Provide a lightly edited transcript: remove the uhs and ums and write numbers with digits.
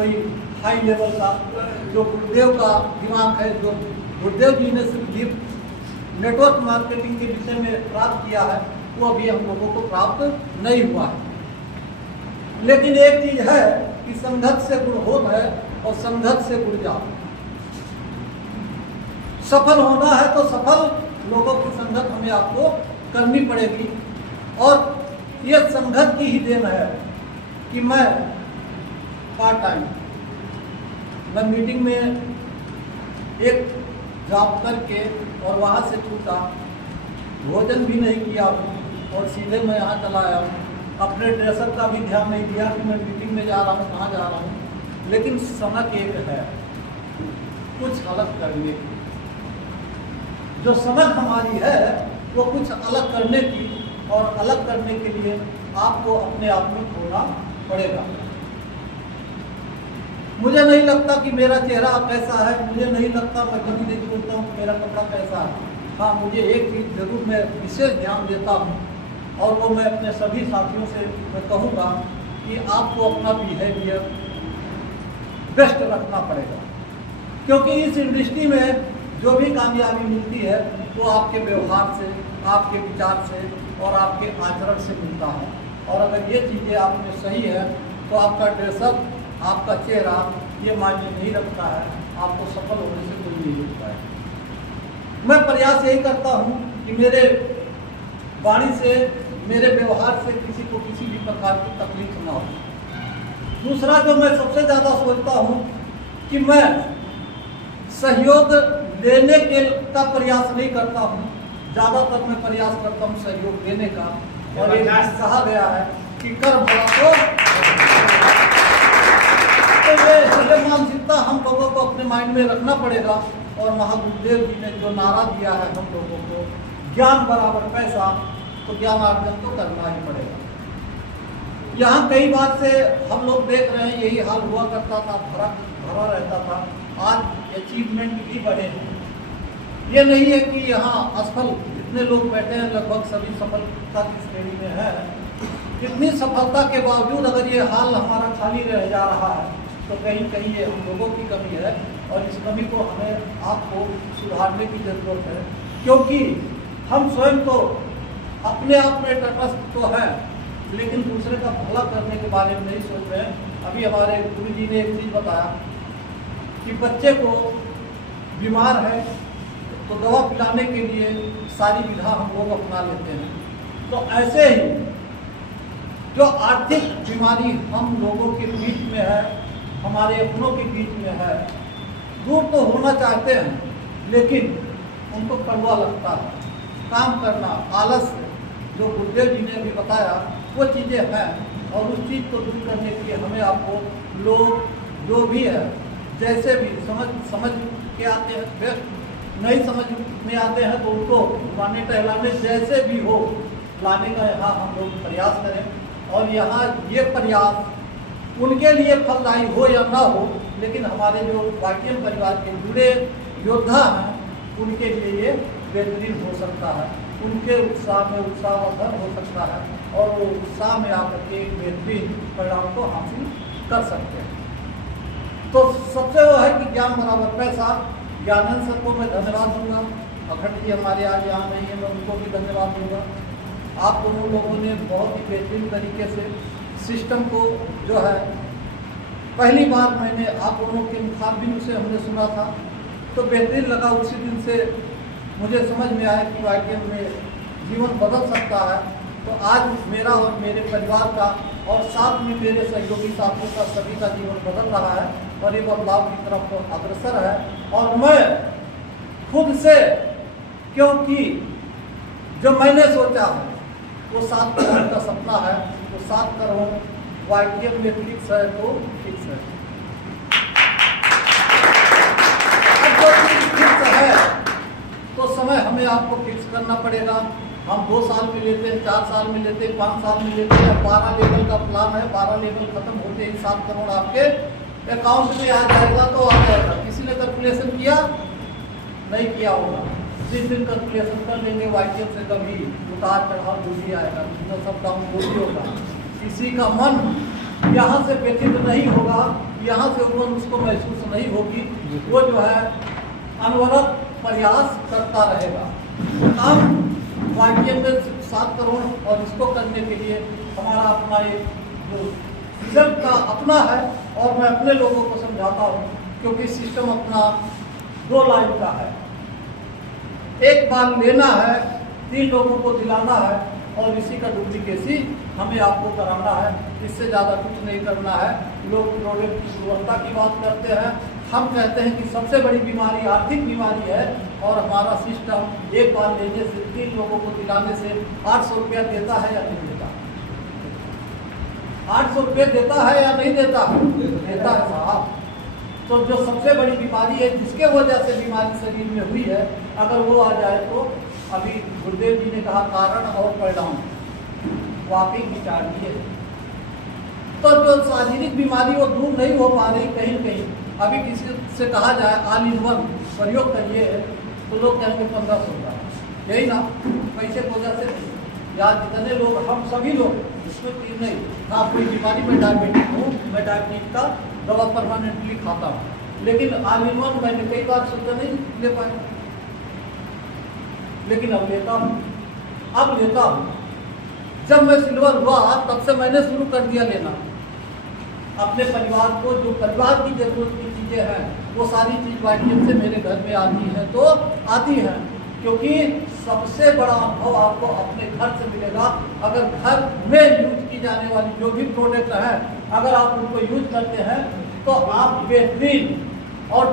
कोई high level का, जो गुरुदेव का दिमाग है, जो गुरुदेव जी ने सिर्फ नेटवर्क मार्केटिंग के विषय में प्राप्त किया है, वो अभी हम लोगों को प्राप्त नहीं हुआ है। लेकिन एक चीज है कि संघर्ष से गुण होत है और संघर्ष से गुण जात। सफल होना है तो सफल लोगों की संगत हमें आपको करनी पड़ेगी। और ये संघर्ष की ही देन है कि मैं पार्ट टाइम, मैं मीटिंग में एक जॉब करके और वहाँ से छूटा, भोजन भी नहीं किया हूँ और सीधे मैं यहाँ चला आया हूँ। अपने ड्रेसअप का भी ध्यान नहीं दिया कि मैं मीटिंग में जा रहा हूँ, कहाँ जा रहा हूँ। लेकिन समझ एक है कुछ अलग करने की, जो समझ हमारी है वो कुछ अलग करने की, और अलग करने के लिए आपको अपने आप में खोना पड़ेगा। मुझे नहीं लगता कि मेरा चेहरा कैसा है, मुझे नहीं लगता, मैं कभी नहीं सोचता हूँ कि मेरा कपड़ा कैसा है। हाँ, मुझे एक चीज़ जरूर मैं विशेष ध्यान देता हूँ, और वो मैं अपने सभी साथियों से मैं कहूँगा कि आपको अपना बिहेवियर बेस्ट रखना पड़ेगा, क्योंकि इस इंडस्ट्री में जो भी कामयाबी मिलती है वो आपके व्यवहार से, आपके विचार से और आपके आचरण से मिलता है। और अगर ये चीज़ें आप में सही है तो आपका ड्रेसअप, आपका चेहरा ये मायने नहीं रखता है, आपको सफल होने से कोई नहीं रोकता है। मैं प्रयास यही करता हूँ कि मेरे वाणी से, मेरे व्यवहार से किसी को किसी भी प्रकार की तकलीफ ना हो। दूसरा जो मैं सबसे ज़्यादा सोचता हूँ कि मैं सहयोग लेने के का प्रयास नहीं करता हूँ, ज़्यादातर मैं प्रयास करता हूँ सहयोग देने का। और ये कहा गया है कि कर भला तो ये मानसिकता हम लोगों को अपने माइंड में रखना पड़ेगा। और महागुरुदेव जी ने जो नारा दिया है हम लोगों को, ज्ञान बराबर पैसा, तो ज्ञान अर्जन तो करना ही पड़ेगा। यहाँ कई बार से हम लोग देख रहे हैं, यही हाल हुआ करता था, भरा रहता था। आज अचीवमेंट भी बढ़े हैं। ये नहीं है कि यहाँ असफल जितने लोग बैठे हैं लगभग सभी सफलता की श्रेणी में है। इतनी सफलता के बावजूद अगर ये हाल हमारा खाली रह जा रहा है तो कहीं कहीं ये हम लोगों की कमी है, और इस कमी को हमें आपको सुधारने की जरूरत है। क्योंकि हम स्वयं तो अपने आप में तटस्थ तो है, लेकिन दूसरे का भला करने के बारे में नहीं सोच रहे हैं। अभी हमारे गुरु जी ने एक चीज़ बताया कि बच्चे को बीमार है तो दवा पिलाने के लिए सारी विधा हम लोग अपना लेते हैं। तो ऐसे ही जो आर्थिक बीमारी हम लोगों के बीच में है, हमारे अपनों के बीच में है, दूर तो होना चाहते हैं लेकिन उनको कड़वा लगता है। काम करना, आलस्य, जो गुरुदेव जी ने भी बताया वो चीज़ें हैं, और उस चीज़ को दूर करने के लिए हमें आपको लोग जो भी है, जैसे भी समझ के आते हैं बेस्ट, नहीं समझ में आते हैं तो उनको घुमाने टहलाने जैसे भी हो लाने का यहाँ हम लोग प्रयास करें। और यहाँ ये प्रयास उनके लिए फलदायी हो या ना हो, लेकिन हमारे जो वाक्यम परिवार के जुड़े योद्धा हैं उनके लिए ये बेहतरीन हो सकता है। उनके उत्साह में उत्साहवर्धन हो सकता है, और वो उत्साह में आकर के बेहतरीन परिणाम को हासिल कर सकते हैं। तो सबसे वो है कि ज्ञान बराबर पैसा। ज्ञानंद सर को मैं धन्यवाद दूंगा, अखंड जी हमारे आज यहाँ नहीं है, मैं उनको भी धन्यवाद दूंगा। आप दोनों लोगों ने बहुत ही बेहतरीन तरीके से सिस्टम को जो है, पहली बार मैंने आप दोनों के मुखाबिन से हमने सुना था तो बेहतरीन लगा। उसी दिन से मुझे समझ में आया कि वाक्य में जीवन बदल सकता है। तो आज मेरा और मेरे परिवार का और साथ में मेरे सहयोगी साथियों का सभी का जीवन बदल रहा है और ये बदलाव की तरफ अग्रसर है। और मैं खुद से, क्योंकि जो मैंने सोचा है वो 7 करोड़ का सपना है, वो 7 करोड़ वाईटीएम में फिक्स है तो फिक्स है। अब जो फिक्स है तो समय हमें आपको फिक्स करना पड़ेगा। हम 2 साल में लेते हैं, 4 साल में लेते हैं, 5 साल में लेते हैं। 12 लेवल का प्लान है, 12 लेवल खत्म होते ही 7 करोड़ आपके अकाउंट में आ जाएगा तो आ जाएगा। किसी ने कैलकुलेशन किया नहीं किया होगा, जिस दिन कैलकुलेशन कर लेंगे वाईटीएम से कभी उतार चढ़ाव जो भी आएगा, सब डाउन जो भी होगा, किसी का मन यहाँ से व्यथित नहीं होगा यहाँ से उम्र उसको महसूस नहीं होगी, वो जो है अनवरत प्रयास करता रहेगा। हम YPM में 7 करोड़ और इसको करने के लिए हमारा अपना एक जो रिजल्ट का अपना है, और मैं अपने लोगों को समझाता हूँ, क्योंकि सिस्टम अपना 2 लाइन का है। एक बार लेना है, 3 लोगों को दिलाना है, और इसी का डुप्लीकेसी हमें आपको कराना है। इससे ज़्यादा कुछ नहीं करना है। लोग प्रोडक्ट की गुणवत्ता की बात करते हैं, हम कहते हैं कि सबसे बड़ी बीमारी आर्थिक बीमारी है, और हमारा सिस्टम एक बार लेने से 3 लोगों को दिलाने से 800 रुपया देता है या नहीं देता? 800 रुपये देता है या नहीं देता? देता है साहब। तो जो सबसे बड़ी बीमारी है, जिसके वजह से बीमारी शरीर में हुई है, अगर वो आ जाए तो अभी गुरुदेव जी ने कहा कारण और परिणाम वाकई विचारणीय है। तो जो शारीरिक बीमारी वो दूर नहीं हो पा रही कहीं न कहीं। अभी किसी से कहा जाए ऑल इन वन प्रयोग करिए, तो लोग कहेंगे 1500 का, यही ना, पैसे की वजह से। या जितने लोग, हम सभी लोग इसमें तीन नहीं, हाँ कोई बीमारी में डायबिटिक हूँ, मैं डायबिटिक का दवा परमानेंटली खाता हूँ, लेकिन ऑल इन वन मैंने कई बार सोचा नहीं ले पाया, लेकिन अब लेता हूँ। जब मैं सिल्वर हुआ तब से मैंने शुरू कर दिया लेना। अपने परिवार को, जो परिवार की जरूरत की चीज़ें हैं, वो सारी चीज़ YPM से मेरे घर में आती हैं, तो आती हैं, क्योंकि सबसे बड़ा अनुभव आपको अपने घर से मिलेगा। अगर घर में यूज की जाने वाली जो भी प्रोडक्ट हैं, अगर आप उनको यूज करते हैं तो आप बेहतरीन और